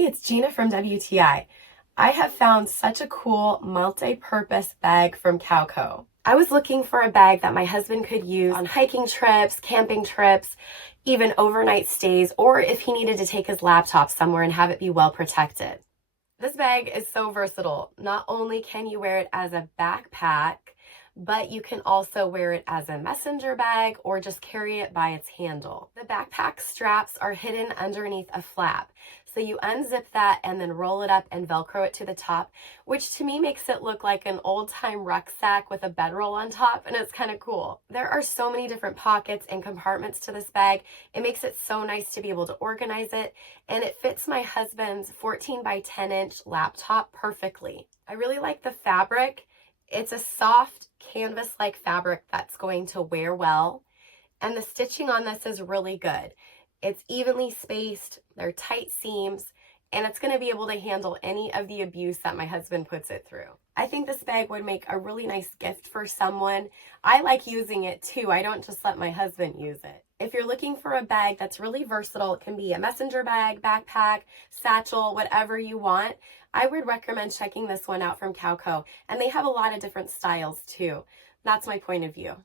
Hey, it's Gina from WTI. I have found such a cool multi-purpose bag from KAUKKO. I was looking for a bag that my husband could use on hiking trips, camping trips, even overnight stays, or if he needed to take his laptop somewhere and have it be well protected. This bag is so versatile. Not only can you wear it as a backpack, but you can also wear it as a messenger bag or just carry it by its handle. The backpack straps are hidden underneath a flap. So you unzip that and then roll it up and Velcro it to the top, which to me makes it look like an old-time rucksack with a bedroll on top, and it's kind of cool. There are so many different pockets and compartments to this bag. It makes it so nice to be able to organize it, and it fits my husband's 14 by 10 inch laptop perfectly. I really like the fabric. It's a soft canvas-like fabric that's going to wear well, and the stitching on this is really good. It's evenly spaced, they're tight seams, and it's going to be able to handle any of the abuse that my husband puts it through. I think this bag would make a really nice gift for someone. I like using it too. I don't just let my husband use it. If you're looking for a bag that's really versatile, it can be a messenger bag, backpack, satchel, whatever you want, I would recommend checking this one out from KAUKKO. And they have a lot of different styles too. That's my point of view.